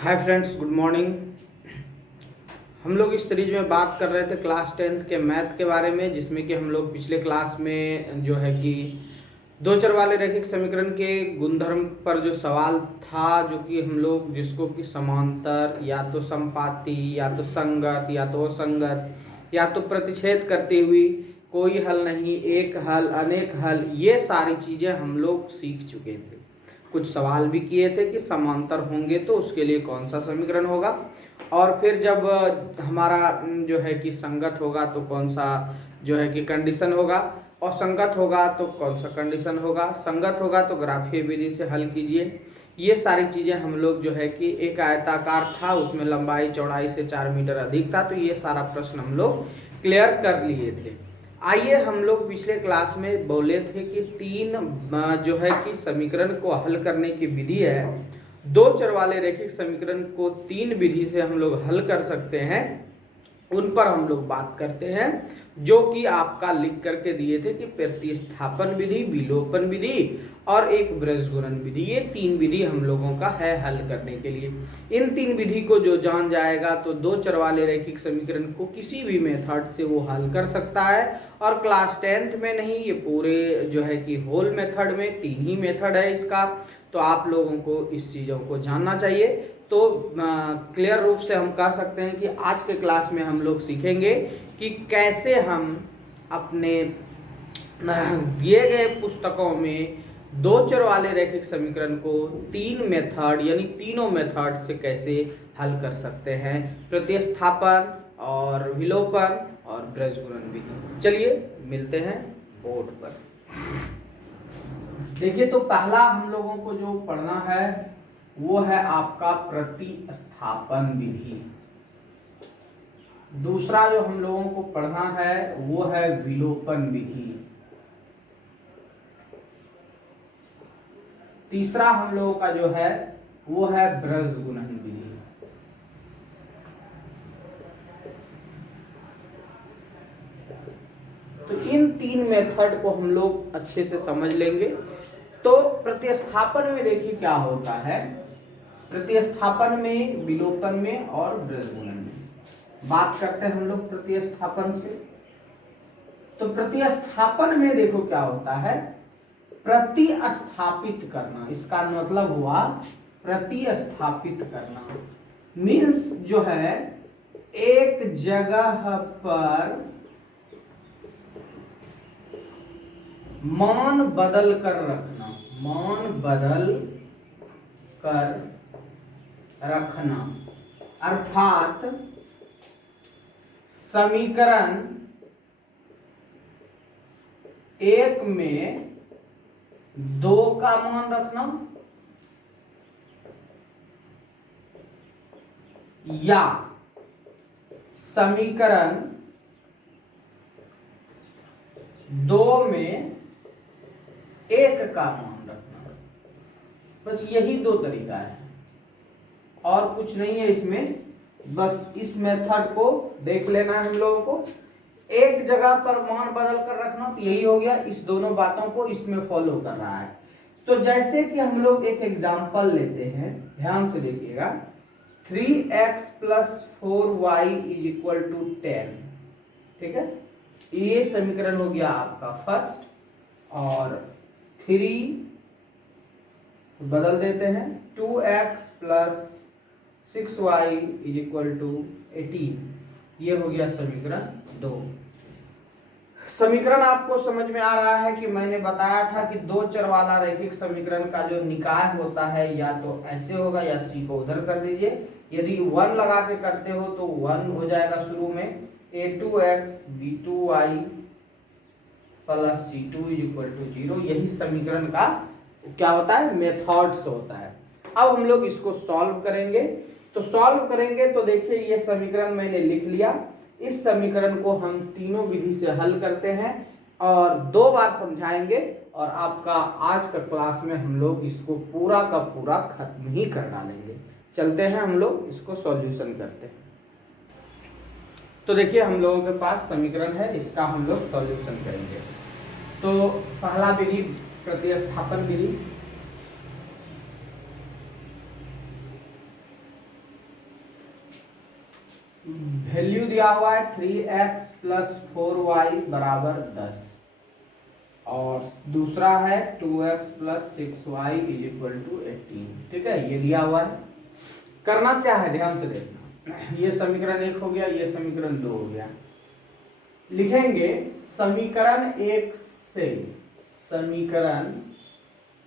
Hi friends, good morning. हम लोग इस सीरीज में बात कर रहे थे क्लास 10th के मैथ के बारे में, जिसमें कि हम लोग पिछले क्लास में जो है कि दो चर वाले रैखिक समीकरण के गुणधर्म पर जो सवाल था, जो कि हम लोग जिसको कि समांतर या तो समपाती या तो संगत या तो असंगत या तो प्रतिच्छेद करती हुई, कोई हल नहीं, एक हल, अनेक हल, ये सारी चीजें हम लोग सीख चुके थे। कुछ सवाल भी किए थे कि समांतर होंगे तो उसके लिए कौन सा समीकरण होगा, और फिर जब हमारा जो है कि संगत होगा तो कौन सा जो है कि कंडीशन होगा, और संगत होगा तो कौन सा कंडीशन होगा, संगत होगा तो ग्राफीय विधि से हल कीजिए। ये सारी चीजें हम लोग जो है कि एक आयताकार था, उसमें लंबाई चौड़ाई से 4 मीटर अधिक था, तो ये सारा प्रश्न हम लोग क्लियर कर लिए थे। आइए, हम लोग पिछले क्लास में बोले थे कि तीन जो है कि समीकरण को हल करने की विधि है। दो चर वाले रैखिक समीकरण को तीन विधि से हम लोग हल कर सकते हैं, उन पर हम लोग बात करते हैं, जो कि आपका लिख करके दिए थे कि प्रतिस्थापन विधि, विलोपन विधि और एक बृहस्पति विधि। ये तीन विधि हम लोगों का है हल करने के लिए। इन तीन विधि को जो जान जाएगा तो दो चर वाले रैखिक समीकरण को किसी भी मेथड से वो हल कर सकता है। और क्लास 10th में नहीं, ये पूरे जो है कि होल मेथड में तीन ही मेथड है इसका, तो आप लोगों को इस चीज़ों को जानना चाहिए। तो क्लियर रूप से हम कह सकते हैं कि आज के क्लास में हम लोग सीखेंगे कि कैसे हम अपने दिए गए पुस्तकों में दो चर वाले रैखिक समीकरण को तीन मेथड यानी तीनों मेथड से कैसे हल कर सकते हैं, प्रतिस्थापन और विलोपन और बृहस्पति विधि। चलिए मिलते हैं बोर्ड पर। देखिए, तो पहला हम लोगों को जो पढ़ना है वो है आपका प्रतिस्थापन विधि। दूसरा जो हम लोगों को पढ़ना है वो है विलोपन विधि। तीसरा हम लोगों का जो है वो है बृहस्पति विधि। तो इन तीन मेथड को हम लोग अच्छे से समझ लेंगे। तो प्रतिस्थापन में देखिए क्या होता है, प्रतिस्थापन में, विलोपन में और बृहस्पति में बात करते हैं हम लोग प्रतिस्थापन से। तो प्रतिस्थापन में देखो क्या होता है, प्रतिस्थापित करना, इसका मतलब हुआ प्रतिस्थापित करना। मीन्स जो है एक जगह पर मान बदल कर रखना, मान बदल कर रखना, अर्थात समीकरण एक में दो का मान रखना या समीकरण दो में एक का मान रखना। बस यही दो तरीका है और कुछ नहीं है इसमें। बस इस मेथड को देख लेना है हम लोगों को, एक जगह पर मान बदल कर रखना, तो यही हो गया। इस दोनों बातों को इसमें फॉलो कर रहा है। तो जैसे कि हम लोग एक एग्जांपल लेते हैं, ध्यान से देखिएगा। 3x + 4y = 10, ठीक है, ये समीकरण हो गया आपका फर्स्ट। और 3 बदल देते हैं, 2x + 6y = 18, ये हो गया समीकरण 2। समीकरण आपको समझ में आ रहा है कि मैंने बताया था कि दो चर वाला रैखिक समीकरण का जो निकाय होता है या तो ऐसे होगा या सी को उधर कर दीजिए। यदि 1 लगा के करते हो तो 1 हो जाएगा शुरू में, a2x b2y + c2 = 0। यही समीकरण का क्या होता है, मेथड्स होता है। अब हम लोग इसको सॉल्व करेंगे। तो सॉल्व करेंगे तो देखिए, ये समीकरण मैंने लिख लिया। इस समीकरण को हम तीनों विधि से हल करते हैं और 2 बार समझाएंगे, और आपका आज का क्लास में हम लोग इसको पूरा का पूरा खत्म ही कर डालेंगे। चलते हैं, हम लोग इसको सॉल्यूशन करते हैं। तो देखिए, हम लोगों के पास समीकरण है, इसका हम लोग सॉल्यूशन करेंगे। तो पहला विधि प्रतिस्थापन विधि। वैल्यू दिया हुआ है 3x प्लस 4y बराबर 10 और दूसरा है 2x plus 6y is equal to 18। ठीक है, ये दिया हुआ है। करना क्या है ध्यान से देखना, ये समीकरण 1 हो गया, ये समीकरण 2 हो गया। लिखेंगे समीकरण 1 से, समीकरण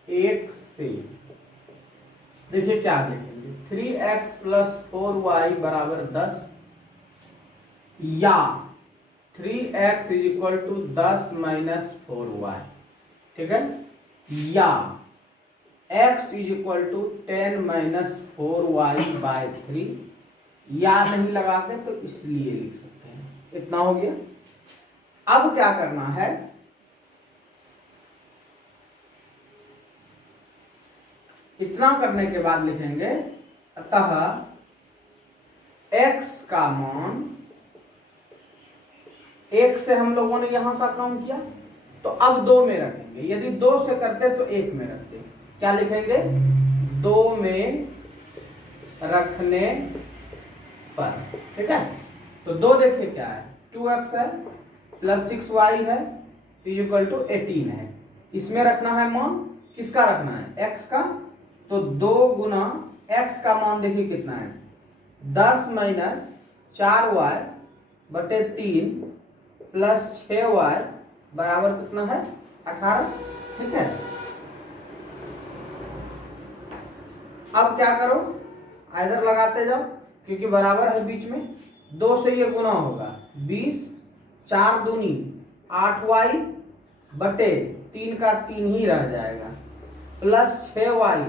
1 से देखिए क्या लिखेंगे, 3x प्लस 4y बराबर 10 या 3x is equal to 10 minus 4y। ठीक है, या x is equal to 10 minus 4y by 3, या नहीं लगाते तो इसलिए लिख सकते हैं। इतना हो गया। अब क्या करना है, इतना करने के बाद लिखेंगे अतः x का मान, एक से हम लोगों ने यहां का काम किया तो अब 2 में रखेंगे। यदि 2 से करते तो 1 में रखते। क्या लिखेंगे, 2 में रखने पर। ठीक है, तो 2 देखिए क्या है, 2x है प्लस 6y है इज इक्वल टू 18 है। इसमें रखना है मान, किसका रखना है, x का। तो 2 गुना x का मान देखिए कितना है, 10 माइनस 4y बटे 3 प्लस 6y बराबर कितना है, 18। ठीक है, अब क्या करो, इधर लगाते जाओ क्योंकि बराबर है बीच में। 2 से ये गुना होगा 20, 4 दूनी 8y बटे 3 का 3 ही रह जाएगा, प्लस 6y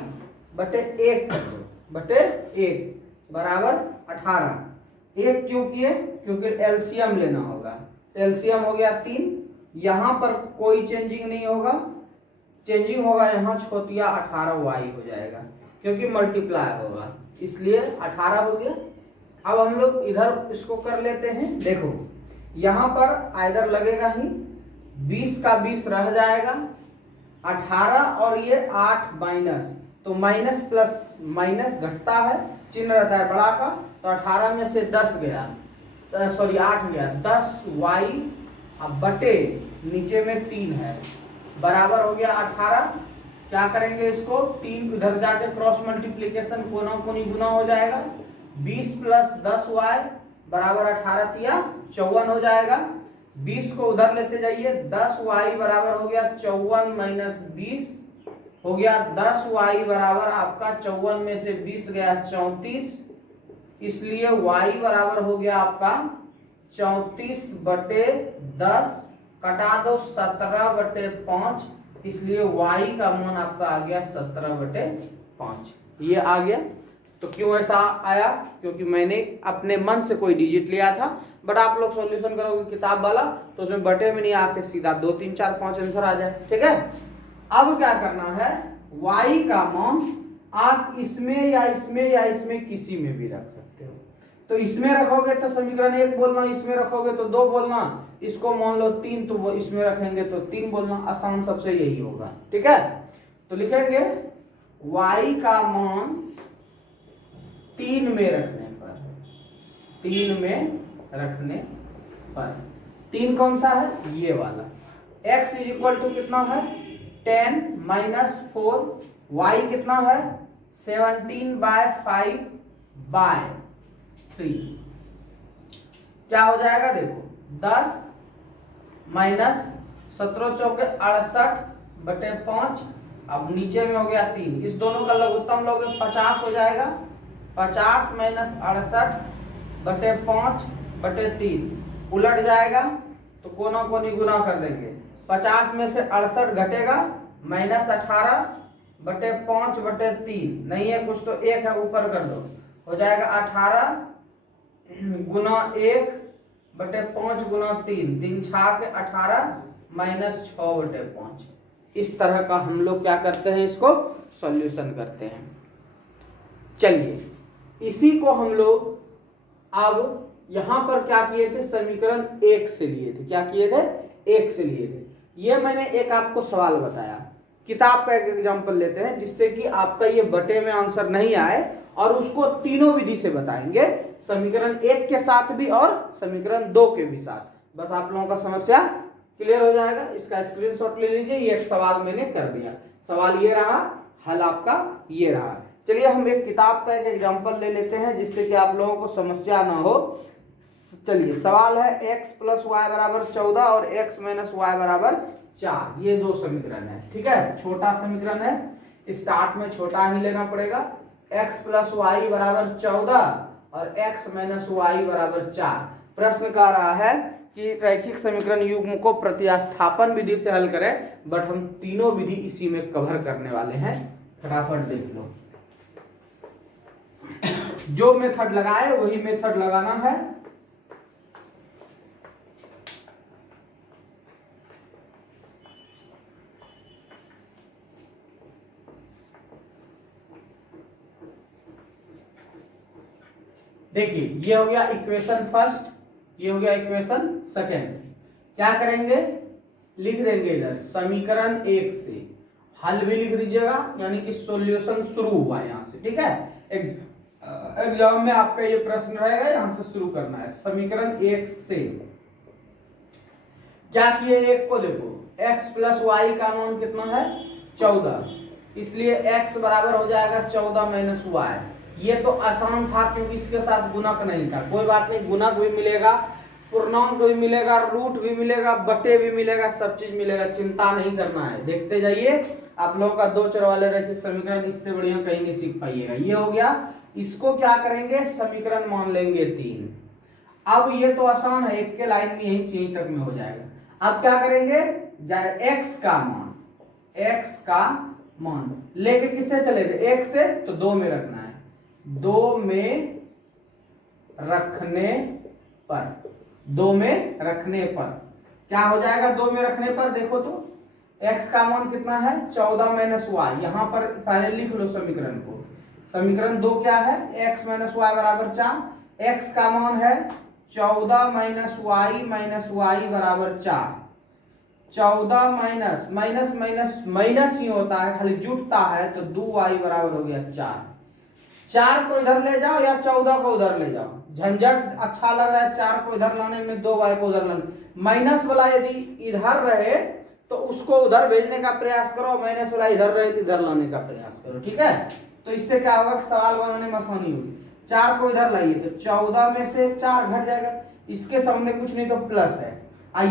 बटे 1 कर दो, बटे 1 बराबर 18। 1 क्यों किए, क्योंकि एलसीएम लेना होगा। एलसीएम हो गया 3, यहां पर कोई चेंजिंग नहीं होगा, चेंजिंग होगा यहाँ छोटिया 18y हो जाएगा क्योंकि मल्टीप्लाई होगा, इसलिए 18 हो गया। अब हम लोग इधर इसको कर लेते हैं। देखो यहां पर इधर लगेगा ही, 20 का 20 रह जाएगा, 18 और ये 8 माइनस, तो माइनस प्लस माइनस घटता है, चिन्ह रहता है बड़ा का, तो 18 में से 10 गया, सॉरी 8 गया, 10y अब बटे नीचे में 3 है बराबर हो गया 18। क्या करेंगे इसको, 3 इधर जाके क्रॉस मल्टीप्लीकेशन, कोना कोनी गुना हो जाएगा, 20 प्लस 10y बराबर 18 तिया 54 हो जाएगा। 20 को उधर लेते जाइए, 10y बराबर हो गया 54 माइनस 20 हो गया 10y बराबर आपका 54 में से 20 गया 34, इसलिए y बराबर हो गया आपका 34 बटे 10, कटा दो 17 बटे 5, इसलिए y का मान आपका आ गया 17 बटे 5। ये आ गया। तो क्यों ऐसा आया, क्योंकि मैंने अपने मन से कोई डिजिट लिया था, बट आप लोग सॉल्यूशन करोगे किताब वाला तो उसमें बटे में नहीं आके सीधा 2 3 4 5 आंसर आ जाए। ठीक है, अब क्या करना है, y का मान आप इसमें या इसमें या इसमें किसी में भी रख सकते हो। तो इसमें रखोगे तो समीकरण 1 बोलना, इसमें रखोगे तो 2 बोलना, इसको मान लो 3 तो वो इसमें रखेंगे तो 3 बोलना, आसान सबसे यही होगा। ठीक है, तो लिखेंगे y का मान 3 में रखने पर, 3 में रखने पर, 3 कौन सा है, ये वाला। x इज इक्वल टू कितना है, 10 माइनस 4, y कितना है 17 बाय 5 बाय 3, क्या हो जाएगा, देखो 10 माइनस 17 चौके 68 बटे 5, अब नीचे में हो गया 3, इस दोनों का लघुत्तम लोगे 50 हो जाएगा, 50 माइनस 68 बटे 5 बटे 3 उलट जाएगा तो कोना कोनी गुना कर देंगे, 50 में से 68 घटेगा माइनस 18 बटे 5 बटे 3, नहीं है कुछ तो 1 है ऊपर कर दो, हो जाएगा 18 गुना 1 बटे 5 गुना 3, 3 छाक 18 माइनस 6 बटे 5। इस तरह का हम लोग क्या करते हैं, इसको सॉल्यूशन करते हैं। चलिए इसी को हम लोग अब यहां पर क्या किए थे, समीकरण 1 से लिए थे। क्या किए थे, 1 से लिए थे। ये मैंने एक आपको सवाल बताया, किताब का एक एग्जांपल लेते हैं जिससे कि आपका ये बटे में आंसर नहीं आए और उसको तीनों विधि से बताएंगे, समीकरण 1 के साथ भी और समीकरण 2 के भी साथ। बस आप लोगों का समस्या क्लियर हो जाएगा। इसका स्क्रीनशॉट ले लीजिए। ये एक सवाल मैंने कर दिया, सवाल ये रहा, हल आपका ये रहा। चलिए हम एक किताब का एक एग्जाम्पल ले लेते हैं जिससे कि आप लोगों को समस्या ना हो। चलिए सवाल है x प्लस वाई बराबर 14 और x माइनस वाई बराबर 4। ये दो समीकरण है, ठीक है, छोटा समीकरण है, स्टार्ट में छोटा ही लेना पड़ेगा। x प्लस वाई बराबर 14 और x माइनस वाई बराबर 4। प्रश्न कह रहा है कि रैखिक समीकरण युग्म को प्रतिस्थापन विधि से हल करें, बट हम तीनों विधि इसी में कवर करने वाले हैं। फटाफट देख लो, जो मेथड लगाए वही मेथड लगाना है। देखिए ये हो गया इक्वेशन फर्स्ट, ये हो गया इक्वेशन सेकेंड। क्या करेंगे, लिख देंगे इधर समीकरण 1 से, हल भी लिख दीजिएगा, यानी कि सॉल्यूशन शुरू हुआ यहां से, ठीक है। एग्जाम में आपका ये प्रश्न रहेगा, यहां से शुरू करना है। समीकरण 1 से क्या किए, एक को देखो, x प्लस वाई का मान कितना है 14, इसलिए x बराबर हो जाएगा 14 माइनस वाई। ये तो आसान था क्योंकि इसके साथ गुणक नहीं था, कोई बात नहीं, गुणक भी मिलेगा, पूर्णांक भी मिलेगा, रूट भी मिलेगा, बटे भी मिलेगा, सब चीज मिलेगा, चिंता नहीं करना है। देखते जाइए, आप लोगों का दो चर वाले रैखिक समीकरण इससे बढ़िया कहीं नहीं सीख पाइएगा। ये हो गया, इसको क्या करेंगे, समीकरण मान लेंगे 3। अब ये तो आसान है, एक के लाइन में यहीं से यहीं तक में हो जाएगा। अब क्या करेंगे, x का मान लेके किससे चले थे, 1 से, तो 2 में रखना है। 2 में रखने पर क्या हो जाएगा, 2 में रखने पर देखो तो x का मान कितना है 14 माइनस वाई। यहां पर पहले लिख लो समीकरण को। समीकरण 2 क्या है, x माइनस वाई बराबर 4। x का मान है 14 माइनस वाई बराबर 4। 14 माइनस माइनस माइनस माइनस ही होता है, खाली जुटता है, तो 2y बराबर हो गया 4। 4 को इधर ले जाओ या 14 को उधर ले जाओ, झंझट अच्छा लग रहा है 4 को इधर लाने में, 2y को उधर लाने। माइनस वाला यदि इधर रहे तो उसको उधर भेजने का प्रयास करो, माइनस वाला इधर रहे तो इधर लाने का प्रयास करो, ठीक है। तो इससे क्या होगा कि सवाल बनाने में आसानी होगी। 4 को इधर लाइए तो 14 में से 4 घट जाएगा, इसके सामने कुछ नहीं तो प्लस है,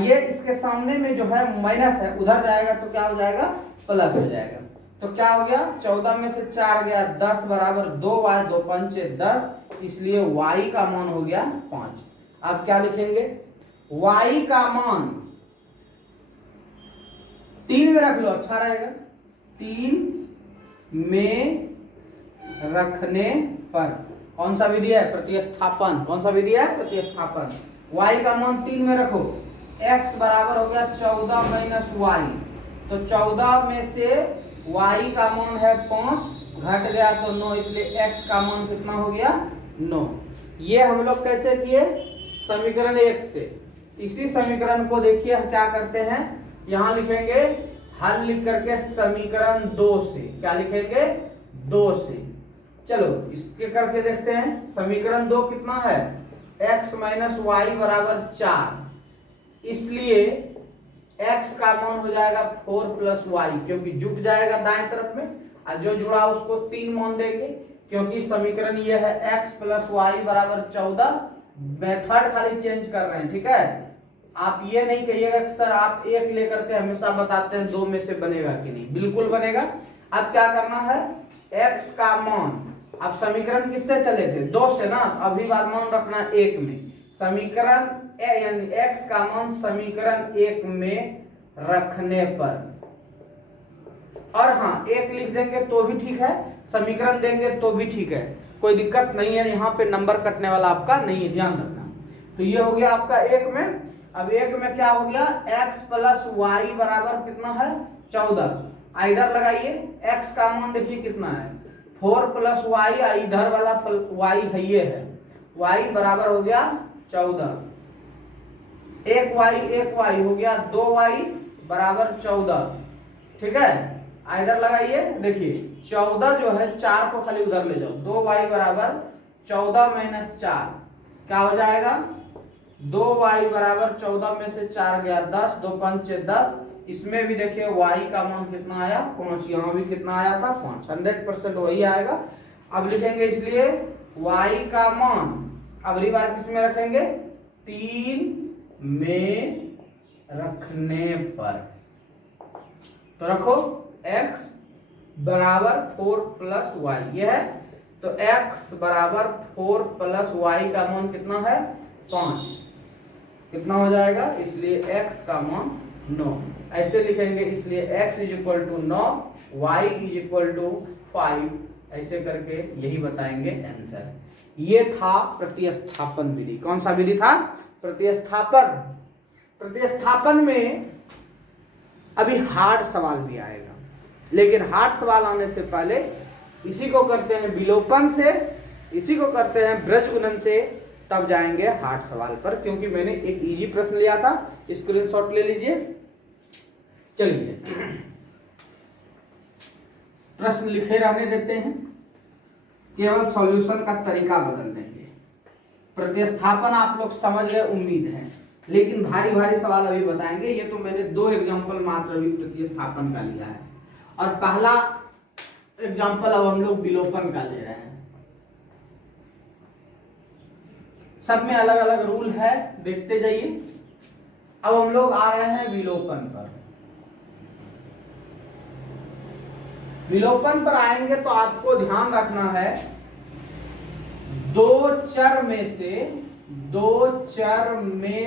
ये इसके सामने में जो है माइनस है, उधर जाएगा तो क्या हो जाएगा, प्लस हो जाएगा। तो क्या हो गया, 14 में से 4 गया 10 बराबर 2y, 2 पंचे 10, इसलिए y का मान हो गया 5। अब क्या लिखेंगे, y का मान 3 में रख लो, अच्छा रहेगा। 3 में रखने पर कौन सा विधि है, प्रतिस्थापन। कौन सा विधि है, प्रतिस्थापन। y का मान 3 में रखो, x बराबर हो गया 14 माइनस वाई, तो 14 में से y का मान है 5, घट गया तो 9, इसलिए x का मान कितना हो गया 9। ये हम लोग कैसे किए, समीकरण 1 से। इसी समीकरण को देखिए हम क्या करते हैं, यहां लिखेंगे हल लिख करके समीकरण 2 से। क्या लिखेंगे, 2 से। चलो इसके करके देखते हैं। समीकरण 2 कितना है, x माइनस वाई बराबर 4, इसलिए x का मान हो जाएगा 4 प्लस वाई, क्योंकि जुट जाएगा दाएं तरफ में, और जो जुड़ा उसको 3 मान देंगे, क्योंकि समीकरण ये है x प्लस वाई बराबर 14। मेथड खाली चेंज कर रहे हैं, ठीक है। आप ये नहीं कहिएगा कि सर आप 1 लेकर के हमेशा बताते हैं 2 में से बनेगा कि नहीं, बिल्कुल बनेगा। अब क्या करना है, x का मान, अब समीकरण किससे चले थे, 2 से ना, तो अभी बात मान रखना है 1 में। समीकरण यानी x का मान समीकरण 1 में रखने पर, और हाँ 1 लिख देंगे तो भी ठीक है, समीकरण देंगे तो भी ठीक है, कोई दिक्कत नहीं है, यहाँ पे नंबर कटने वाला आपका नहीं है, ध्यान रखना। तो ये हो गया आपका 1 में। अब 1 में क्या हो गया, x प्लस वाई बराबर कितना है 14, इधर लगाइए, x का मान देखिए कितना है 4 प्लस वाई, इधर वाला y है ये है, y बराबर हो गया 14, 1y हो गया 2y बराबर 14, ठीक है। इधर लगाइए, देखिए 14 जो है 4 को खाली उधर ले जाओ, 2y बराबर 14 माइनस 4 क्या हो जाएगा, 2y बराबर 14 में से 4 गया 10, 2 5 10। इसमें भी देखिए y का मान कितना आया 5, यहाँ भी कितना आया था 5, 100% वही आएगा। अब लिखेंगे इसलिए y का मान अगली बार किस में रखेंगे, 3 में रखने पर। तो रखो x बराबर 4 प्लस वाई, यह है तो x बराबर 4 प्लस वाई का मान कितना है 5, कितना हो जाएगा, इसलिए x का मान 9 ऐसे लिखेंगे। इसलिए x is equal to 9, y is equal to 5, ऐसे करके यही बताएंगे आंसर। ये था प्रतिस्थापन विधि। कौन सा विधि था, प्रतिस्थापन। प्रतिस्थापन में अभी हार्ड सवाल भी आएगा, लेकिन हार्ड सवाल आने से पहले इसी को करते हैं विलोपन से, इसी को करते हैं ब्रजगुणन से, तब जाएंगे हार्ड सवाल पर, क्योंकि मैंने एक इजी प्रश्न लिया था, स्क्रीनशॉट ले लीजिए। चलिए प्रश्न लिखे रहने देते हैं, केवल सॉल्यूशन का तरीका बदल देंगे। प्रतिस्थापन आप लोग समझ गए उम्मीद है, लेकिन भारी भारी सवाल अभी बताएंगे। ये तो मैंने 2 एग्जांपल मात्र अभी प्रतिस्थापन का लिया है, और पहला एग्जांपल अब हम लोग विलोपन का ले रहे हैं। सब में अलग अलग रूल है, देखते जाइए। अब हम लोग आ रहे हैं विलोपन पर। विलोपन पर आएंगे तो आपको ध्यान रखना है, दो चर में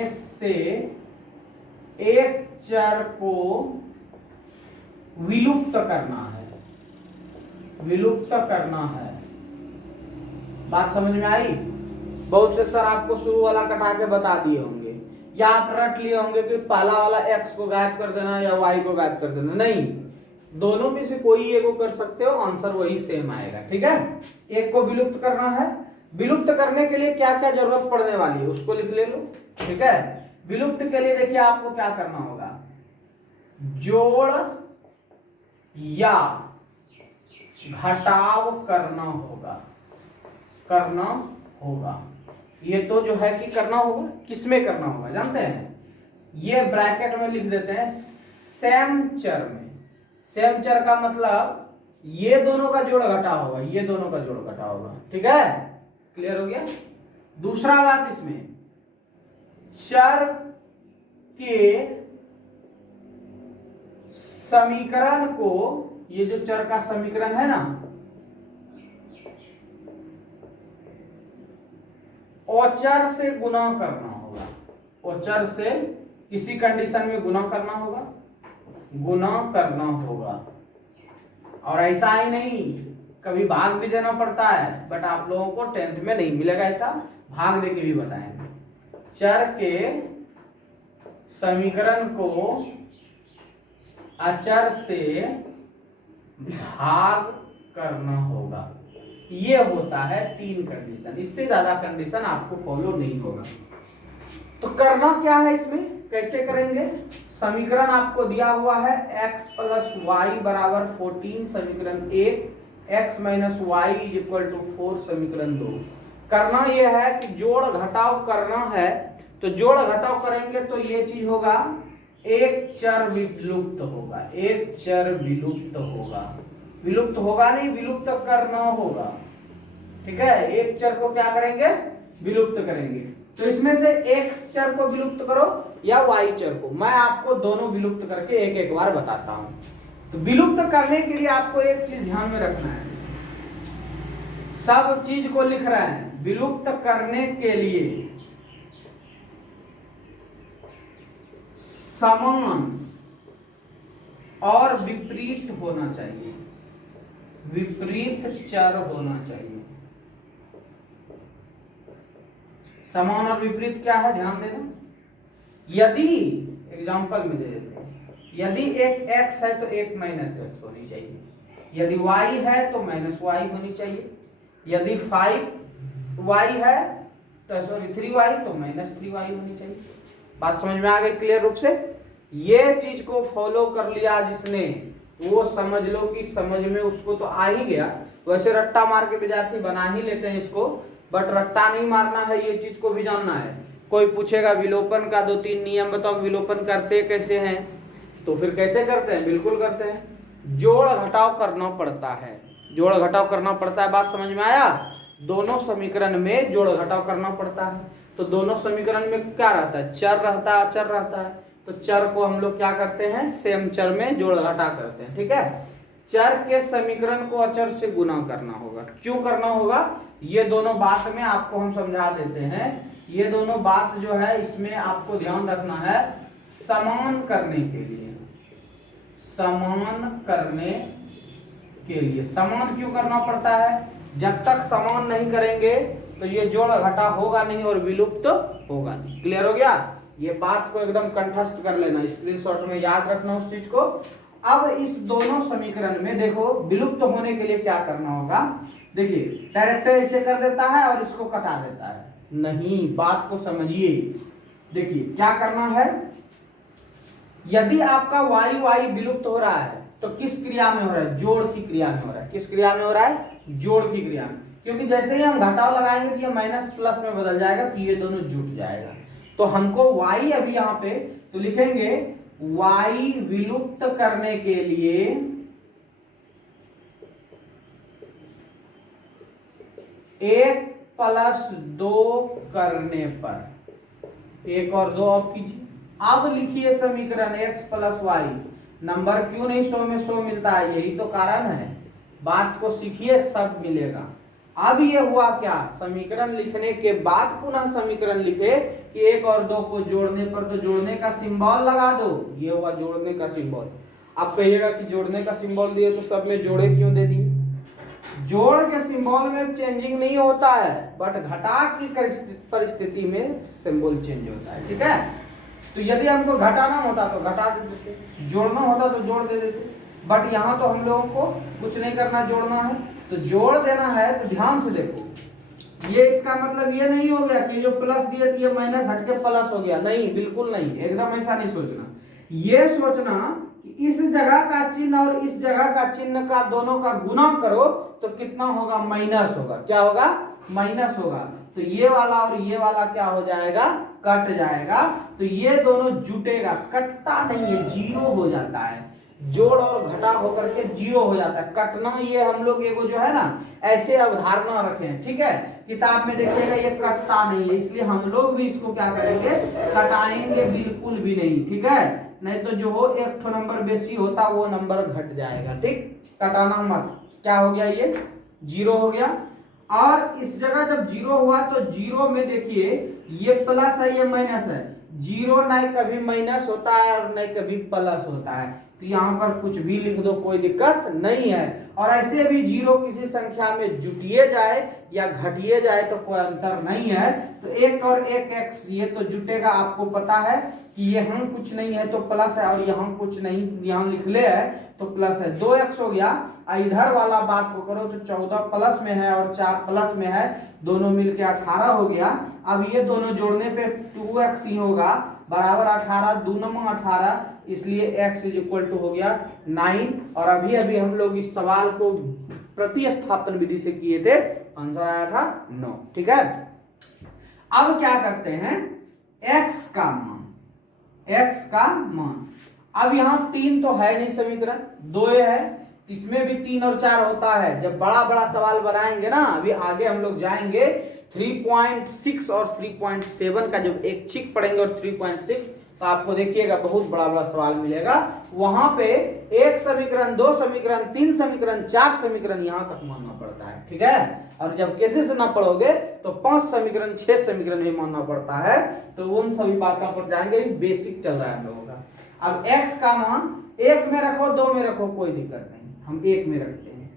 से एक चर को विलुप्त करना है, विलुप्त करना है। बात समझ में आई। बहुत से सर आपको शुरू वाला कटा के बता दिए होंगे, या आप रट लिए होंगे कि पहला वाला x को गायब कर देना या y को गायब कर देना। नहीं, दोनों में से कोई एक को कर सकते हो, आंसर वही सेम आएगा। ठीक है, एक को विलुप्त करना है। विलुप्त करने के लिए क्या क्या जरूरत पड़ने वाली है उसको लिख ले लो। ठीक है, विलुप्त के लिए देखिए आपको क्या करना होगा, जोड़ या घटाव करना होगा। ये तो जो है कि करना होगा, किसमें करना होगा जानते हैं, ये ब्रैकेट में लिख देते हैं सेम चर में। सेम चर का मतलब ये दोनों का जोड़ घटा होगा, ये दोनों का जोड़ घटा होगा। ठीक है, क्लियर हो गया। दूसरा बात, इसमें चर के समीकरण को, ये जो चर का समीकरण है ना, औचर से गुना करना होगा। औचर से किसी कंडीशन में गुना करना होगा। और ऐसा ही नहीं, कभी भाग भी देना पड़ता है, बट आप लोगों को 10th में नहीं मिलेगा ऐसा, भाग दे के भी बताएंगे। चर के समीकरण को अचर से भाग करना होगा। ये होता है 3 कंडीशन, इससे ज्यादा कंडीशन आपको फॉलो नहीं होगा। तो करना क्या है इसमें, कैसे करेंगे। समीकरण आपको दिया हुआ है x प्लस वाई बराबर 14 समीकरण 1, x minus y is equal to 4 समीकरण 2। करना यह है कि जोड़ घटाव करना है, तो जोड़ घटाव करेंगे तो ये चीज होगा, एक चर विलुप्त होगा, एक चर विलुप्त होगा। विलुप्त होगा नहीं, विलुप्त करना होगा। ठीक है, एक चर को क्या करेंगे, विलुप्त करेंगे। तो इसमें से x चर को विलुप्त करो या y चर को, मैं आपको दोनों विलुप्त करके एक एक बार बताता हूं। तो विलुप्त करने के लिए आपको एक चीज ध्यान में रखना है, सब चीज को लिख रहे हैं। विलुप्त करने के लिए समान और विपरीत होना चाहिए, विपरीत चर होना चाहिए। समान और विपरीत क्या है ध्यान देना। यदि एग्जांपल में दे देते हैं, यदि एक x है तो एक माइनस x होनी चाहिए, यदि y है तो माइनस y होनी चाहिए, यदि 5y है तो सॉरी 3y तो माइनस 3y होनी चाहिए। बात समझ में आ गई क्लियर रूप से। ये चीज को फॉलो कर लिया जिसने, वो समझ लो कि समझ में उसको तो आ ही गया। वैसे रट्टा मार के विद्यार्थी बना ही लेते हैं इसको, बट रट्टा नहीं मारना है, ये चीज को भी जानना है। कोई पूछेगा विलोपन का 2-3 नियम बताओ, विलोपन करते कैसे हैं, तो फिर कैसे करते हैं, बिल्कुल करते हैं, जोड़ घटाव करना पड़ता है, जोड़ घटाव करना पड़ता है। बात समझ में आया? दोनों समीकरण में जोड़ घटाव करना पड़ता है। तो दोनों समीकरण में क्या रहता है, चर रहता है, अचर रहता है। तो चर को हम लोग क्या करते हैं, सेम चर में जोड़ घटा करते हैं, ठीक है। चर के समीकरण को अचर से गुना करना होगा। क्यों करना होगा, ये दोनों बात में आपको हम समझा देते हैं। ये दोनों बात जो है इसमें आपको ध्यान रखना है, समान करने के लिए, समान करने के लिए। समान क्यों करना पड़ता है, जब तक समान नहीं करेंगे तो ये जोड़ घटा होगा नहीं और विलुप्त होगा नहीं। क्लियर हो गया? ये बात को एकदम कंठस्थ कर लेना, स्क्रीनशॉट में याद रखना उस चीज को। अब इस दोनों समीकरण में देखो विलुप्त होने के लिए क्या करना होगा। देखिए डायरेक्ट इसे कर देता है और इसको कटा देता है, नहीं, बात को समझिए। देखिए क्या करना है, यदि आपका वाई वाई विलुप्त हो रहा है तो किस क्रिया में हो रहा है, जोड़ की क्रिया में हो रहा है। किस क्रिया में हो रहा है, जोड़ की क्रिया में। क्योंकि जैसे ही हम घटाव लगाएंगे तो ये माइनस प्लस में बदल जाएगा, तो ये दोनों जुट जाएगा। तो हमको y अभी यहाँ पे तो लिखेंगे y विलुप्त करने के लिए 1+2 करने पर, 1 और 2 ऑफ कीजिए। अब लिखिए समीकरण x + y। नंबर क्यों नहीं 100 में 100 मिलता है, यही तो कारण है। बात को सीखिए, सब मिलेगा। अब ये हुआ क्या, समीकरण लिखने के बाद पुनः समीकरण लिखे कि 1 और 2 को जोड़ने पर, तो जोड़ने का सिंबल लगा दो, ये हुआ जोड़ने का सिंबल। आप कहिएगा कि जोड़ने का सिंबल दिए तो सब में जोड़े क्यों दे दिए। जोड़ के सिंबल में चेंजिंग नहीं होता है, बट घटा की परिस्थिति में सिंबल चेंज होता है, ठीक है। तो यदि हमको घटाना होता तो घटा दे देते, जोड़ना होता तो जोड़ दे देते, बट यहाँ तो हम लोगों को कुछ नहीं करना, जोड़ना है तो जोड़ देना है। तो ध्यान से देखो, ये इसका मतलब ये नहीं हो गया कि जो प्लस दिए थे ये माइनस हटके प्लस हो गया, नहीं, बिल्कुल नहीं, एकदम ऐसा नहीं सोचना। ये सोचना कि इस जगह का चिन्ह और इस जगह का चिन्ह का दोनों का गुणा करो तो कितना होगा, माइनस होगा। क्या होगा, माइनस होगा। तो ये वाला और ये वाला क्या हो जाएगा, कट जाएगा। तो ये दोनों जुटेगा, कटता नहीं है, जीरो हो जाता है। जोड़ और घटा होकर के जीरो हो जाता है। कटना ये हम लोग एगो जो है ना ऐसे अवधारणा रखें, ठीक है। किताब में देखिएगा ये कटता नहीं है, इसलिए हम लोग भी इसको क्या करेंगे, कटाएंगे बिल्कुल भी नहीं, ठीक है। नहीं तो जो हो एक ठो नंबर बेसी होता वो नंबर घट जाएगा, ठीक। कटाना मत। क्या हो गया, ये जीरो हो गया। और इस जगह जब जीरो हुआ तो जीरो में देखिए ये प्लस है, ये माइनस है। जीरो नहीं कभी माइनस होता है और नहीं कभी प्लस होता है, तो यहाँ पर कुछ भी लिख दो, कोई दिक्कत नहीं है। और ऐसे भी जीरो किसी संख्या में जुटिए जाए या घटिए जाए तो कोई अंतर नहीं है। तो एक और एक एक्स ये तो जुटेगा, आपको पता है कि यहाँ कुछ नहीं है तो प्लस है और यहाँ कुछ नहीं, यहाँ लिख ले है तो प्लस है। 2x हो गया। इधर वाला बात को करो तो 14 प्लस में है और 4 प्लस में है, दोनों मिलके 18 हो गया। अब ये दोनों जोड़ने पे 2x ही होगा, बराबर 18, 2 9 18, इसलिए x = हो गया 9। और अभी अभी हम लोग इस सवाल को प्रतिस्थापन विधि से किए थे, आंसर आया था 9, ठीक है। अब क्या करते हैं, x का मान, अब यहाँ 3 तो है नहीं समीकरण, 2 है, इसमें भी 3 और 4 होता है। जब बड़ा बड़ा सवाल बनाएंगे ना, अभी आगे हम लोग जाएंगे 3.6 और 3.7 का जब एक छिक पढ़ेंगे और 3.6, तो आपको देखिएगा बहुत बड़ा बड़ा सवाल मिलेगा। वहां पे 1 समीकरण, 2 समीकरण, 3 समीकरण, 4 समीकरण यहाँ तक मानना पड़ता है, ठीक है। और जब कैसे से ना पढ़ोगे तो 5 समीकरण, 6 समीकरण भी मानना पड़ता है। तो उन सभी बातों पर जाएंगे, बेसिक चल रहा है हम लोगों का। अब x का मान 1 में रखो, 2 में रखो, कोई दिक्कत नहीं, हम 1 में रखते हैं।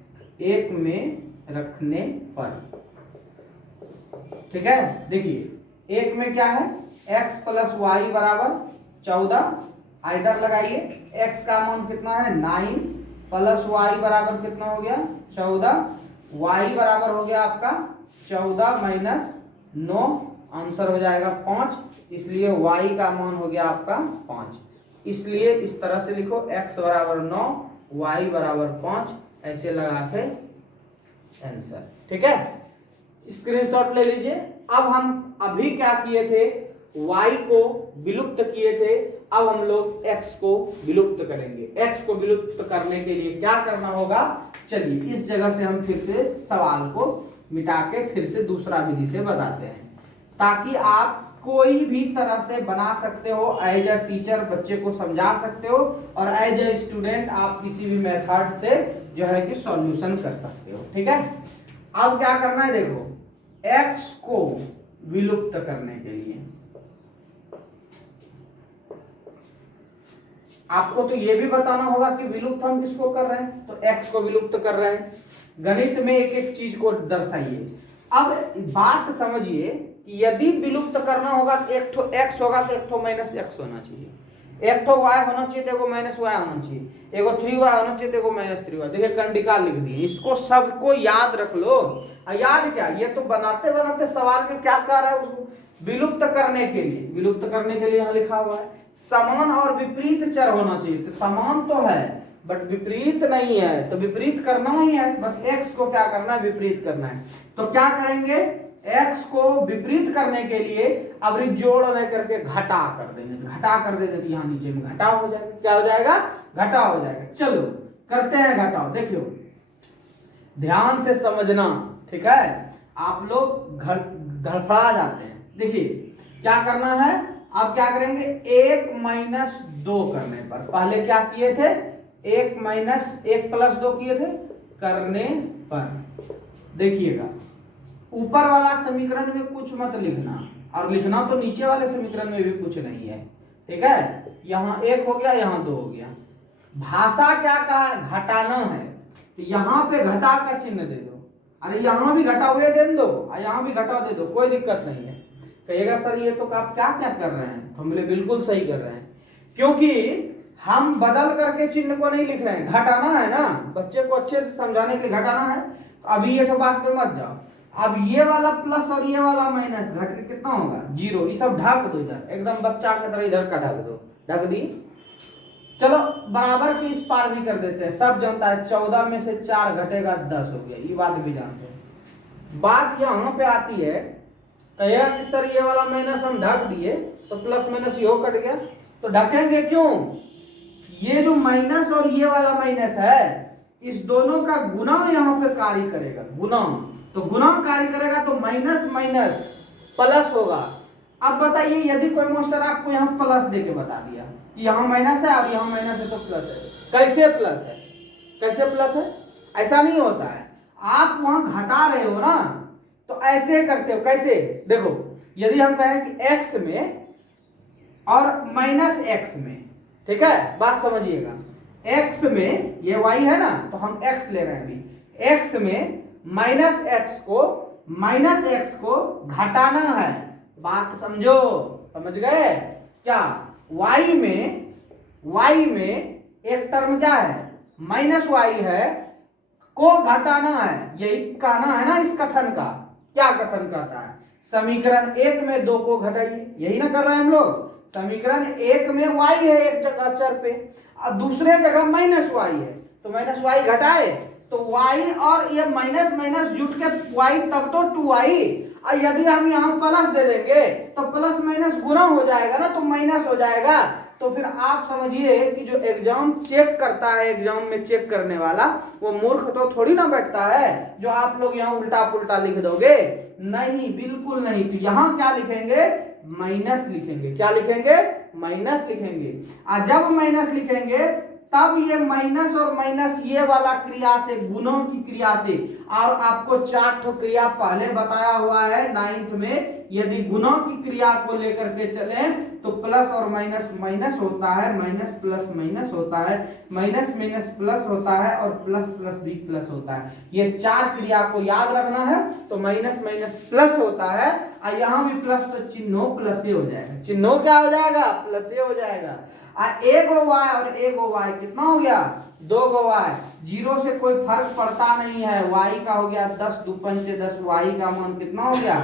1 में रखने पर, ठीक है। देखिए 1 में क्या है, x + y = 14, इधर लगाइए। x का मान कितना है, 9 + y बराबर कितना हो गया, 14। y बराबर हो गया आपका 14 - 9, आंसर हो जाएगा 5, इसलिए y का मान हो गया आपका 5। इसलिए इस तरह से लिखो, x = 9, y बराबर 5 ऐसे लगा के आंसर। ठीक है, स्क्रीनशॉट ले लीजिए। अब हम अभी क्या किए थे, y को विलुप्त किए थे, अब हम लोग x को विलुप्त करेंगे। x को विलुप्त करने के लिए क्या करना होगा, चलिए इस जगह से हम फिर से सवाल को मिटा के फिर से दूसरा विधि से बताते हैं, ताकि आप कोई भी तरह से बना सकते हो, एज अ टीचर बच्चे को समझा सकते हो, और एज अ स्टूडेंट आप किसी भी मेथड से जो है कि सॉल्यूशन कर सकते हो। ठीक है, अब क्या करना है, देखो x को विलुप्त करने के लिए आपको तो ये भी बताना होगा कि विलुप्त हम किसको कर रहे हैं, तो x को विलुप्त कर रहे हैं। गणित में एक एक चीज को दर्शाइए। अब बात समझिए कि यदि विलुप्त करना होगा तो एक ठो x होगा तो एक ठो माइनस x होना चाहिए, एक ठो y होना चाहिए तो एगो माइनस y होना चाहिए, एगो 3y होना चाहिए तो एगो माइनस 3y। देखिए कंडिका लिख दिए, इसको सबको याद रख लो। याद क्या, ये तो बनाते बनाते सवाल में क्या कह रहा है, उसको विलुप्त करने के लिए, विलुप्त करने के लिए यहाँ लिखा हुआ है समान और विपरीत चर होना चाहिए। तो समान तो है बट विपरीत नहीं है, तो विपरीत करना ही है, बस x को क्या करना है, विपरीत करना है। तो क्या करेंगे, x को विपरीत करने के लिए अब जोड़ लेकर के घटा कर देंगे, घटा कर देंगे तो यहाँ नीचे में घटाव हो जाएगा। क्या हो जाएगा, घटाव हो जाएगा। चलो करते हैं घटाव। देखियो ध्यान से समझना, ठीक है, आप लोग धड़फड़ा जाते हैं। देखिए क्या करना है, अब क्या करेंगे, 1 माइनस 2 करने पर, पहले क्या किए थे, 1 माइनस 1 प्लस 2 किए थे, करने पर देखिएगा ऊपर वाला समीकरण में कुछ मत लिखना, और लिखना तो नीचे वाले समीकरण में भी कुछ नहीं है। ठीक है, यहाँ 1 हो गया, यहाँ 2 हो गया। भाषा क्या कहा, घटाना है, तो यहाँ पे घटा का चिन्ह दे दो, अरे यहाँ भी घटा हुए दे दो और यहाँ भी घटा दे दो, कोई दिक्कत नहीं है। कहिएगा सर ये तो आप क्या क्या कर रहे हैं, हम बोले बिल्कुल सही कर रहे हैं, क्योंकि हम बदल करके चिन्ह को नहीं लिख रहे हैं, घटाना है ना, बच्चे को अच्छे से समझाने के लिए घटाना है। तो अभी ये तो बात पे मत जाओ, अब ये वाला प्लस और ये वाला माइनस घट के कितना होगा, 0। ये सब ढक दो इधर, एकदम बच्चा की तरह इधर का ढक दो, ढक दी। चलो बराबर के इस पार भी कर देते हैं, सब जानता है 14 में से 4 घटेगा 10 हो गया, ये बात भी जानते हैं। बात यहाँ पे आती है, कहेगा कि सर ये वाला माइनस हम ढक दिए तो प्लस माइनस ये कट गया, तो ढकेंगे क्यों, ये जो माइनस और ये वाला माइनस है इस दोनों का गुणा यहाँ पे कार्य करेगा, गुणा, तो गुणा कार्य करेगा तो माइनस माइनस प्लस होगा। अब बताइए यदि कोई मास्टर आपको यहाँ प्लस देके बता दिया कि यहाँ माइनस है और यहाँ माइनस है तो प्लस है, कैसे प्लस है, कैसे प्लस है, ऐसा नहीं होता है। आप वहां घटा रहे हो ना, तो ऐसे करते हो, कैसे, देखो यदि हम कहें कि x में और माइनस x में, ठीक है, बात समझिएगा, x में ये y है ना, तो हम x ले रहे हैं अभी, x में माइनस x को घटाना है, बात समझो, समझ गए क्या, y में एक टर्म क्या है, माइनस y है, को घटाना है, यही कहना है ना इस कथन का। क्या कथन कहता है, समीकरण 1 में 2 को घटाइए, यही ना कर रहे हैं हम लोग। समीकरण 1 में y है एक जगह चर पे, और दूसरे जगह माइनस y है, तो माइनस y घटाए तो y और ये माइनस माइनस जुट के y तब तो 2y, और यदि हम यहाँ प्लस दे देंगे तो प्लस माइनस गुना हो जाएगा ना, तो माइनस हो जाएगा। तो फिर आप समझिए कि जो एग्जाम चेक करता है, एग्जाम में चेक करने वाला वो मूर्ख तो थोड़ी ना बैठता है जो आप लोग यहाँ उल्टा पुल्टा लिख दोगे, नहीं, बिल्कुल नहीं। तो यहाँ क्या लिखेंगे, माइनस लिखेंगे, क्या लिखेंगे, माइनस लिखेंगे। और जब माइनस लिखेंगे तब ये माइनस और माइनस ये वाला क्रिया से, गुणों की क्रिया से, और आपको 4 ठो क्रिया पहले बताया हुआ है 9th में, यदि गुणों की क्रिया को लेकर के चले तो प्लस और माइनस माइनस होता है, माइनस प्लस माइनस होता है, माइनस माइनस प्लस होता है, और प्लस प्लस भी प्लस होता है। ये 4 क्रिया को याद रखना है, तो माइनस माइनस प्लस होता है, और यहाँ भी प्लस, तो चिन्हो प्लस ही हो जाएगा, चिन्हो क्या हो जाएगा, प्लस ही हो जाएगा। एक y और एक y कितना हो गया, 2 y, 0 से कोई फर्क पड़ता नहीं है, y का हो गया 10 2 5 10, y का मान कितना हो गया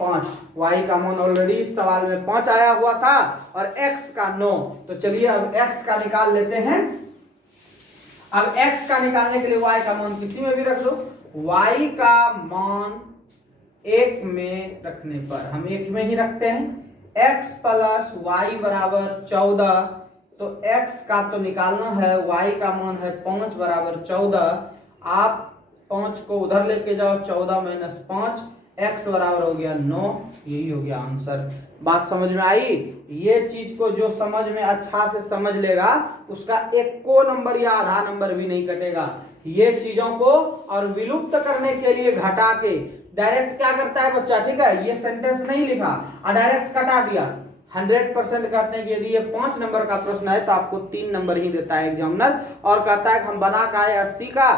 5, y का मान ऑलरेडी इस सवाल में 5 आया हुआ था, और x का 9। तो चलिए अब x का निकाल लेते हैं। अब x का निकालने के लिए y का मान किसी में भी रख दो। y का मान 1 में रखने पर हम 1 में ही रखते हैं। x प्लस वाई बराबर 14, तो x का तो निकालना है, y का मान है 5 बराबर 14। आप 5 को उधर लेके जाओ, 14 माइनस 5, x बराबर हो गया 9। यही हो गया आंसर। बात समझ में आई? ये चीज को जो समझ में अच्छा से समझ लेगा उसका एक को नंबर या आधा नंबर भी नहीं कटेगा। ये चीजों को और विलुप्त करने के लिए घटा के डायरेक्ट क्या करता है बच्चा, ठीक है, ये सेंटेंस नहीं लिखा और डायरेक्ट कटा दिया। 100% काटने के लिए 5 नंबर का प्रश्न है तो आपको 3 नंबर ही देता है एग्जामिनर, और कहता है कि हम बना के आए 80 का,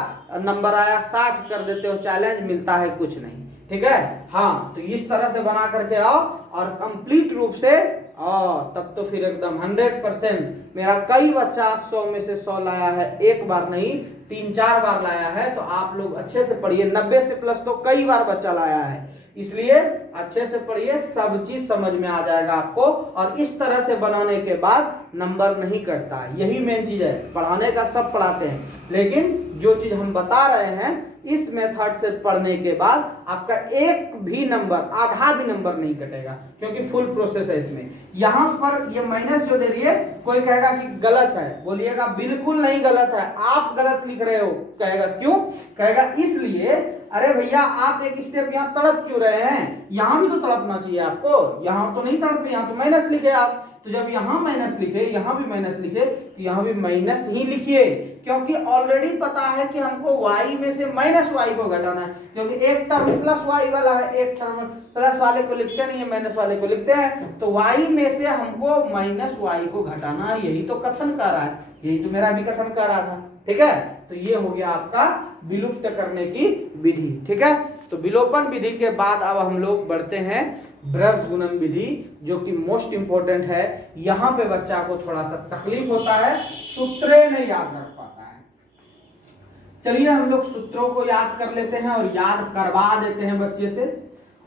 नंबर आया 60 कर देते हो चैलेंज, मिलता है कुछ नहीं। ठीक है, हाँ, तो इस तरह से बना करके आओ और कंप्लीट रूप से तब तो फिर एकदम 100%। मेरा कई बच्चा 100 में से 100 लाया है, एक बार नहीं 3-4 बार लाया है। तो आप लोग अच्छे से पढ़िए, 90 से प्लस तो कई बार बच्चा लाया है, इसलिए अच्छे से पढ़िए, सब चीज समझ में आ जाएगा आपको। और इस तरह से बनाने के बाद नंबर नहीं कटता, यही मेन चीज है। पढ़ाने का सब पढ़ाते हैं, लेकिन जो चीज हम बता रहे हैं इस मेथड से पढ़ने के बाद आपका एक भी नंबर, आधा भी नंबर नहीं कटेगा, क्योंकि फुल प्रोसेस है इसमें। यहां पर ये माइनस जो दे दिए, कोई कहेगा कि गलत है, बोलिएगा बिल्कुल नहीं गलत है, आप गलत लिख रहे हो। कहेगा क्यों? कहेगा इसलिए, अरे भैया आप एक स्टेप यहाँ तड़प क्यों रहे हैं, यहां भी तो तड़पना चाहिए आपको, यहां तो नहीं तड़पे, यहां तो माइनस लिखे आप। तो जब यहां माइनस लिखे, यहां भी माइनस लिखे, तो यहां भी माइनस ही लिखिए, क्योंकि ऑलरेडी पता है कि हमको y में से माइनस y को घटाना है, क्योंकि एक टर्म प्लस y वाला है, एक टर्म प्लस वाले को लिखते नहीं है, माइनस वाले को लिखते हैं। तो y में से हमको माइनस y को घटाना है, यही तो कथन कर रहा है, यही तो मेरा भी कथन कर रहा था। ठीक है, तो ये हो गया आपका विलुप्त करने की विधि। ठीक है, तो विलोपन विधि के बाद अब हम लोग बढ़ते हैं ब्रज गुणन विधि, जो कि मोस्ट इंपोर्टेंट है। यहां पे बच्चा को थोड़ा सा तकलीफ होता है, सूत्रे नहीं याद रख पाता है। चलिए हम लोग सूत्रों को याद कर लेते हैं और याद करवा देते हैं बच्चे से।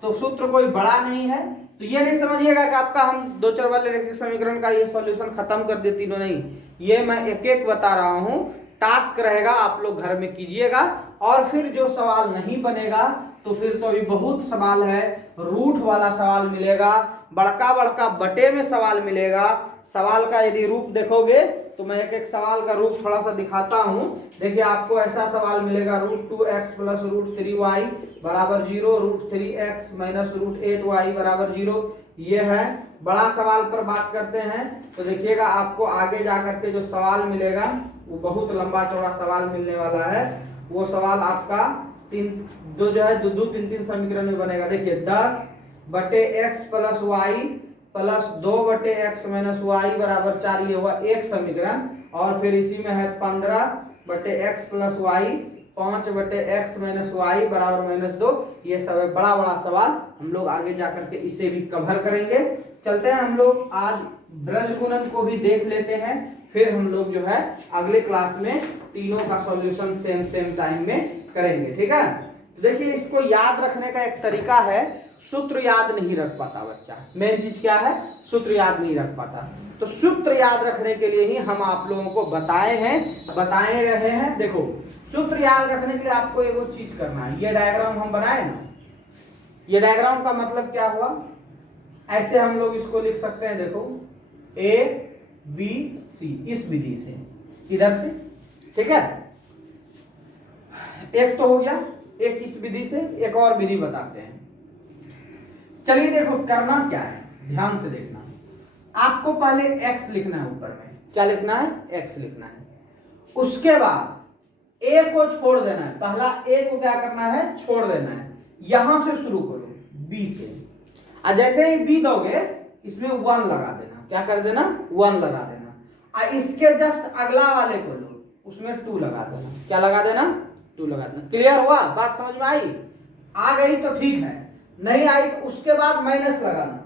तो सूत्र कोई बड़ा नहीं है, तो ये नहीं समझिएगा कि आपका हम दो चर वाले रैखिक समीकरण का ये सॉल्यूशन खत्म कर दे तीनों, नहीं, ये मैं एक एक बता रहा हूं। टास्क रहेगा, आप लोग घर में कीजिएगा, और फिर जो सवाल नहीं बनेगा तो फिर तो अभी बहुत सवाल है। रूट वाला सवाल मिलेगा, बड़का बड़का बटे में सवाल मिलेगा। सवाल का यदि रूप देखोगे तो मैं एक एक सवाल का रूप थोड़ा सा दिखाता हूं। देखिए आपको ऐसा सवाल मिलेगा, √2x प्लस √3y बराबर 0, √3x माइनस √8y बराबर 0। ये है बड़ा सवाल पर बात करते हैं तो देखिएगा आपको आगे जाकर के जो सवाल मिलेगा वो बहुत लंबा चौड़ा सवाल मिलने वाला है। वो सवाल आपका दो जो है दो 3 समीकरण में बनेगा। देखिए 10/x plus y plus 2/x minus y बराबर 4, ये हुआ एक समीकरण। और फिर इसी में है 15/x plus Y 5/x minus y बराबर -2। ये सब है बड़ा बड़ा सवाल, हम लोग आगे जाकर के इसे भी कवर करेंगे। चलते हैं हम लोग आज ब्रज गुणन को भी देख लेते हैं, फिर हम लोग जो है अगले क्लास में तीनों का सॉल्यूशन सेम टाइम में करेंगे। ठीक है, तो देखिए इसको याद रखने का एक तरीका है, सूत्र याद नहीं रख पाता बच्चा। मेन चीज क्या है, सूत्र याद नहीं रख पाता। तो सूत्र याद रखने के लिए ही हम आप लोगों को बताए रहे हैं। देखो सूत्र याद रखने के लिए आपको एगो चीज करना है, ये डायग्राम हम बनाए ना, ये डायग्राम का मतलब क्या हुआ, ऐसे हम लोग इसको लिख सकते हैं। देखो ABC इस विधि से, इधर से, ठीक है, एक तो हो गया, एक इस विधि से, एक और विधि बताते हैं। चलिए देखो करना क्या है, ध्यान से देखना। आपको पहले x लिखना है, ऊपर में क्या लिखना है, x लिखना है। उसके बाद a को छोड़ देना है, पहला a को क्या करना है, छोड़ देना है। यहां से शुरू करो b से, और जैसे ही b दोगे इसमें 1 लगा देना। क्या कर देना, 1 लगा देना। और इसके जस्ट अगला वाले को लो, उसमें 2 लगा देना। क्या लगा देना, 2 लगा देना। क्लियर हुआ, बात समझ में आई? आ गई तो ठीक है, नहीं आई तो उसके बाद माइनस लगाना।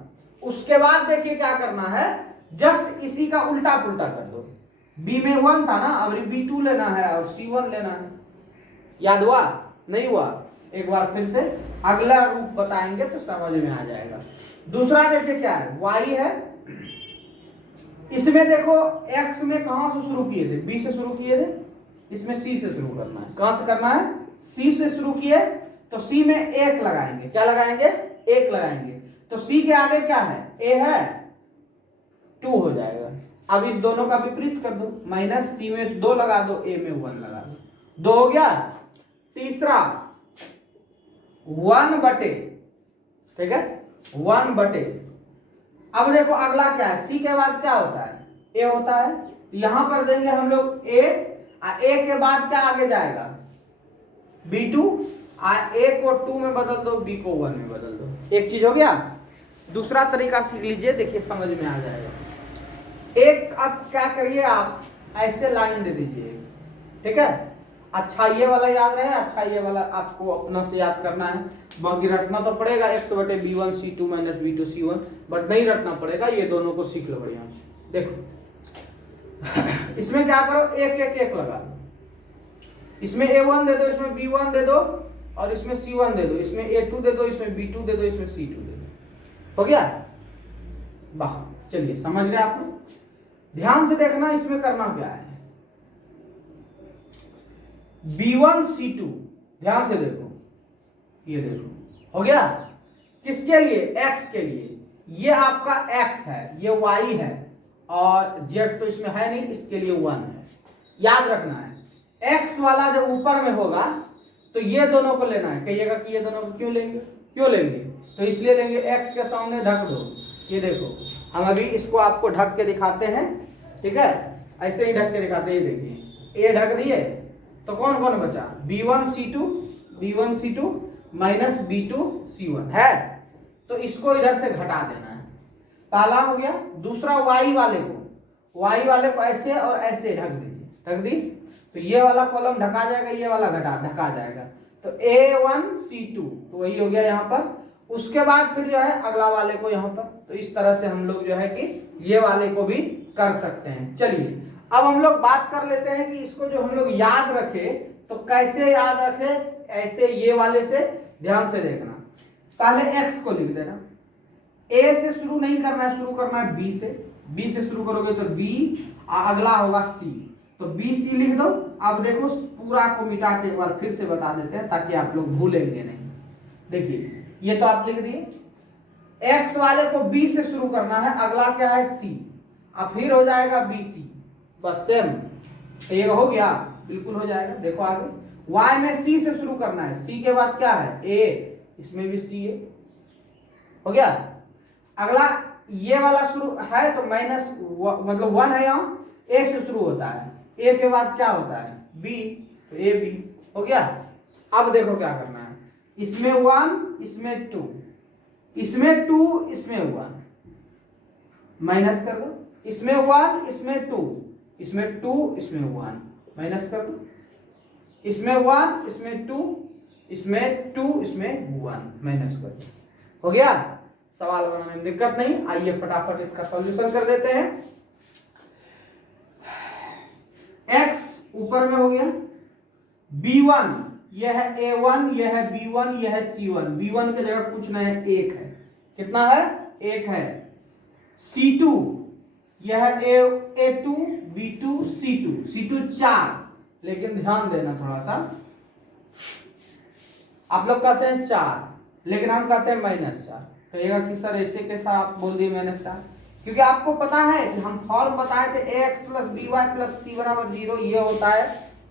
उसके बाद देखिए क्या करना है, जस्ट इसी का उल्टा पुल्टा कर दो। b में 1 था ना, अब b2 लेना है और c1 लेना है। याद हुआ, नहीं हुआ? एक बार फिर से अगला रूप बताएंगे तो समझ में आ जाएगा। दूसरा देखिए क्या है, y है। इसमें देखो x में कहां से शुरू किए थे, b से शुरू किए थे, इसमें सी से शुरू करना है। कहां से करना है? सी से शुरू किए तो सी में 1 लगाएंगे। क्या लगाएंगे? 1 लगाएंगे। तो सी के आगे क्या है? ए है, 2 हो जाएगा। अब इस दोनों का विपरीत कर दो, माइनस सी में 2 लगा दो, ए में 1 लगा दो, 2 हो गया। तीसरा 1 बटे, ठीक है, 1 बटे। अब देखो अगला क्या है? सी के बाद क्या होता है? ए होता है। यहां पर देंगे हम लोग ए, ए के बाद क्या आगे जाएगा? b2, ए को 2 में बदल दो, बी को 1 में बदल दो। एक चीज हो गया। दूसरा तरीका सीख लीजिए, देखिए समझ में आ जाएगा। एक अब क्या करिए, आप ऐसे लाइन दे दीजिए, ठीक है। अच्छा ये वाला याद रहे, अच्छा ये वाला आपको अपना से याद करना है, बाकी रटना तो पड़ेगा x बटे b1 c2 minus b2 c1, but नहीं रटना पड़ेगा, ये दोनों को सीख लो बढ़िया से। देखो इसमें क्या करो, एक एक एक लगा दो, इसमें a1 दे दो, इसमें b1 दे दो, और इसमें c1 दे दो, इसमें a2 दे दो, इसमें b2 दे दो, इसमें c2 दे दो। हो गया? वाह, चलिए समझ गए आप लोग। ध्यान से देखना इसमें करना क्या है। b1 c2, ध्यान से देखो, ये देखो, हो गया। किसके लिए? x के लिए। ये आपका x है, ये y है, और z तो इसमें है नहीं, इसके लिए 1 है। याद रखना है, x वाला जब ऊपर में होगा तो ये दोनों को लेना है। कहिएगा कि ये दोनों को क्यों लेंगे? क्यों लेंगे? तो इसलिए लेंगे, x के सामने ढक दो। ये देखो, हम अभी इसको आपको ढक के दिखाते हैं, ठीक है, ऐसे ही ढक के दिखाते हैं। देखिए, ए ढक दिए तो कौन कौन बचा? b1 c2 minus b2 c1 है, तो इसको इधर से घटा देना है। पहला हो गया। दूसरा y वाले को ऐसे और ऐसे ढक दीजिए, ढक दी, तो ये वाला कॉलम ढका जाएगा, ये वाला ढका जाएगा, तो a1 c2, तो वही हो गया यहाँ पर। उसके बाद फिर जो है अगला वाले को यहाँ पर, तो इस तरह से हम लोग जो है कि ये वाले को भी कर सकते हैं। चलिए अब हम लोग बात कर लेते हैं कि इसको जो हम लोग याद रखे तो कैसे याद रखे। ऐसे ये वाले से ध्यान से देखना, पहले x को लिख देना, a से शुरू नहीं करना है, शुरू करना है b से। b से शुरू करोगे तो b, अगला होगा c, तो b c लिख दो। अब देखो पूरा को मिटा के एक बार फिर से बता देते हैं ताकि आप लोग भूलेंगे नहीं। देखिए ये तो आप लिख दिए, x वाले को b से शुरू करना है, अगला क्या है? c, अब फिर हो जाएगा bc, बस सेम। ये हो गया, बिल्कुल हो जाएगा। देखो आगे y में c से शुरू करना है, c के बाद क्या है? a, इसमें भी c है, हो गया। अगला ये वाला शुरू है तो माइनस मतलब 1 है, यहाँ a से शुरू होता है, a के बाद क्या होता है? b, तो a b, हो गया। अब देखो क्या करना है, इसमें 1, इसमें 2, इसमें 2, इसमें 1, माइनस कर दो। इसमें 1, इसमें 2, इसमें 2, इसमें 1, माइनस कर दो। इसमें 1, इसमें 2, इसमें 2, इसमें 1, माइनस कर दो। हो गया? सवाल बनाने में दिक्कत नहीं। आइए फटाफट इसका सॉल्यूशन कर देते हैं। x ऊपर में हो गया, b1 यह है a1, यह है b1, यह है c1। b1 की जगह कुछ नहीं है, 1 है। कितना है? 1 है। c2 यह है a2, b2, c2 4, लेकिन ध्यान देना थोड़ा सा, आप लोग कहते हैं 4, लेकिन हम कहते हैं -4। कहिएगा कि सर ऐसे कैसा आप बोल दिए -4? क्योंकि आपको पता है कि हम फॉर्म बताए थे ax + by + c = 0, ये होता है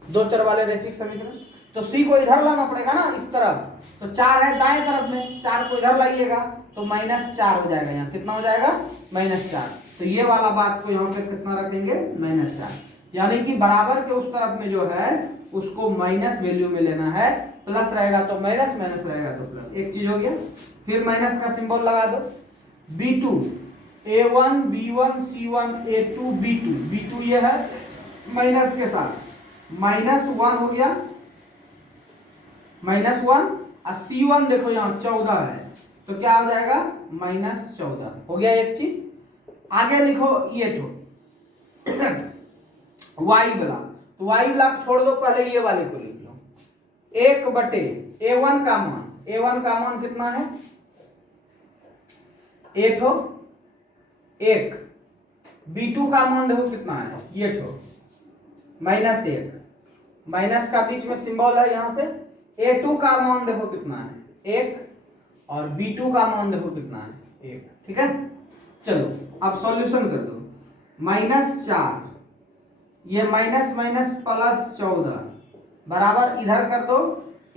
दो चर वाले रैखिक समीकरण। तो c को इधर लाना पड़ेगा ना, इस तरफ, तो 4 है दाएं तरफ में, 4 को इधर लाइएगा तो -4 हो जाएगा। यहाँ कितना हो जाएगा? -4। तो ये वाला बात को यहाँ पे कितना रखेंगे? -4, यानी कि बराबर के उस तरफ में जो है उसको माइनस वैल्यू में लेना है, प्लस रहेगा तो माइनस, माइनस रहेगा तो प्लस। एक चीज हो गया। फिर माइनस का सिंबल लगा दो। b2 a1 b1 c1 a2 b2, b2 ये है माइनस के साथ, -1 हो गया, -1, और c1 देखो यहाँ 14 है, तो क्या हो जाएगा? -14 हो गया। एक चीज आगे लिखो, ये तो y वाला, तो y वाला छोड़ दो, पहले ये वाले को लिख लो। 1 बटे a1 का मान, a1 का मान कितना है? 8 हो, 1। b2 का मान देखो कितना है? ये ठो -1, माइनस का बीच में सिंबल है यहाँ पे। A2 का मान देखो कितना है 1 और B2 का मान देखो कितना है 1। ठीक है, चलो अब सॉल्यूशन कर दो। -4 ये माइनस माइनस प्लस 14 बराबर इधर कर दो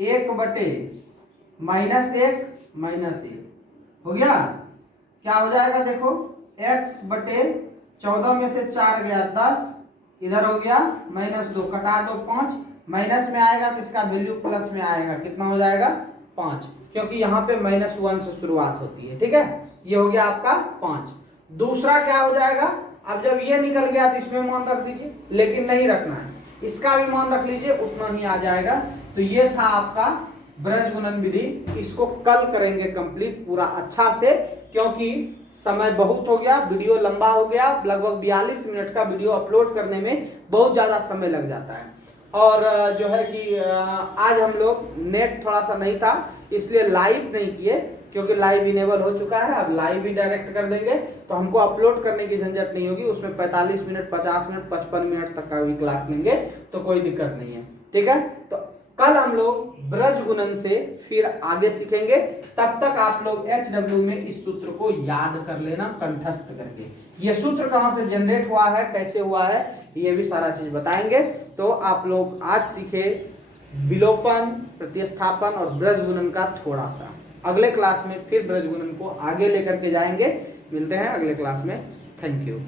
1 बटे -1 -1 हो गया। क्या हो जाएगा देखो x बटे 14 में से 4 गया 10, इधर हो गया -2 कटा दो 5, माइनस में आएगा तो इसका वैल्यू प्लस में आएगा, कितना हो जाएगा 5, क्योंकि यहाँ पे -1 से शुरुआत होती है। ठीक है, ये हो गया आपका 5। दूसरा क्या हो जाएगा, अब जब ये निकल गया तो इसमें मान रख दीजिए, लेकिन नहीं रखना है, इसका भी मान रख लीजिए, उतना ही आ जाएगा। तो ये था आपका ब्रज गुणन विधि। इसको कल करेंगे कंप्लीट पूरा अच्छा से, क्योंकि समय बहुत हो गया, वीडियो लंबा हो गया, लगभग 42 मिनट का वीडियो अपलोड करने में बहुत ज्यादा समय लग जाता है। और जो है कि आज हम लोग नेट थोड़ा सा नहीं था इसलिए लाइव नहीं किए, क्योंकि लाइव इनेबल हो चुका है, अब लाइव भी डायरेक्ट कर देंगे तो हमको अपलोड करने की झंझट नहीं होगी। उसमें 45 मिनट 50 मिनट 55 मिनट तक का भी क्लास लेंगे तो कोई दिक्कत नहीं है। ठीक है, तो कल हम लोग ब्रज गुणन से फिर आगे सीखेंगे। तब तक आप लोग HW में इस सूत्र को याद कर लेना कंठस्थ करके। ये सूत्र कहां से जनरेट हुआ है, कैसे हुआ है, ये भी सारा चीज बताएंगे। तो आप लोग आज सीखे विलोपन, प्रतिस्थापन और ब्रज गुणन का थोड़ा सा। अगले क्लास में फिर ब्रज गुणन को आगे लेकर के जाएंगे। मिलते हैं अगले क्लास में। Thank you.